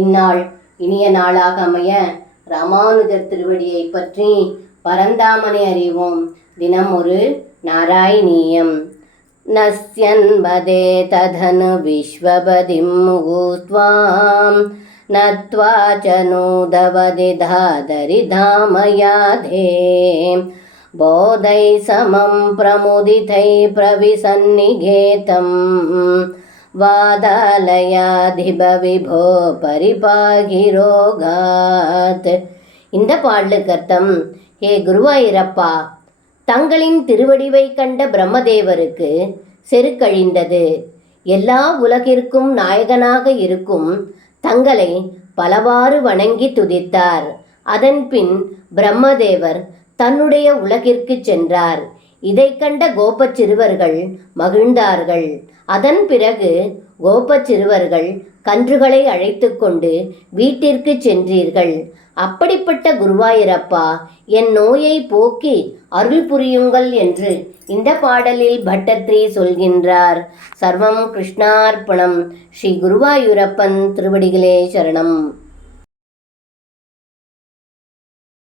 இந்நாள் இனிய நாளாக அமைய ராமானுஜர் திருவடியை பற்றி பரந்தாமனை அறிவோம். தினம் ஒரு நாராயணீயம். நஸ்யன்வதே ததனு விஸ்வபதிம் முகூத்வாம் நத்வா ச நூதவதி தாதரி தாமயாதே போதை சமம் பிரமுதிதை பிரவிசன்னிகேதம் வாதாலயாதிப விபோ பரிபாகிரோகாத். இந்த பாடலுக்கு அர்த்தம்: ஹே குருவாயிரப்பா, தங்களின் திருவடிவை கண்ட பிரம்மதேவருக்கு செருக்கழிந்தது. எல்லா உலகிற்கும் நாயகனாக இருக்கும் தங்களை பலவாறு வணங்கி துதித்தார். அதன்பின் பிரம்மதேவர் தன்னுடைய உலகிற்கு சென்றார். இதை கண்ட கோபச் சிறுவர்கள் மகிழ்ந்தார்கள். அதன் பிறகு கோபச் சிறுவர்கள் கன்றுகளை அழைத்து கொண்டு வீட்டிற்கு சென்றீர்கள். அப்படிப்பட்ட குருவாயிரப்பா, என் நோயை போக்கி அருள் புரியுங்கள் என்று இந்த பாடலில் பட்டத்ரி சொல்கின்றார். சர்வம் கிருஷ்ணார்ப்பணம். ஸ்ரீ குருவாயூரப்பன் திருவடிகளே சரணம்.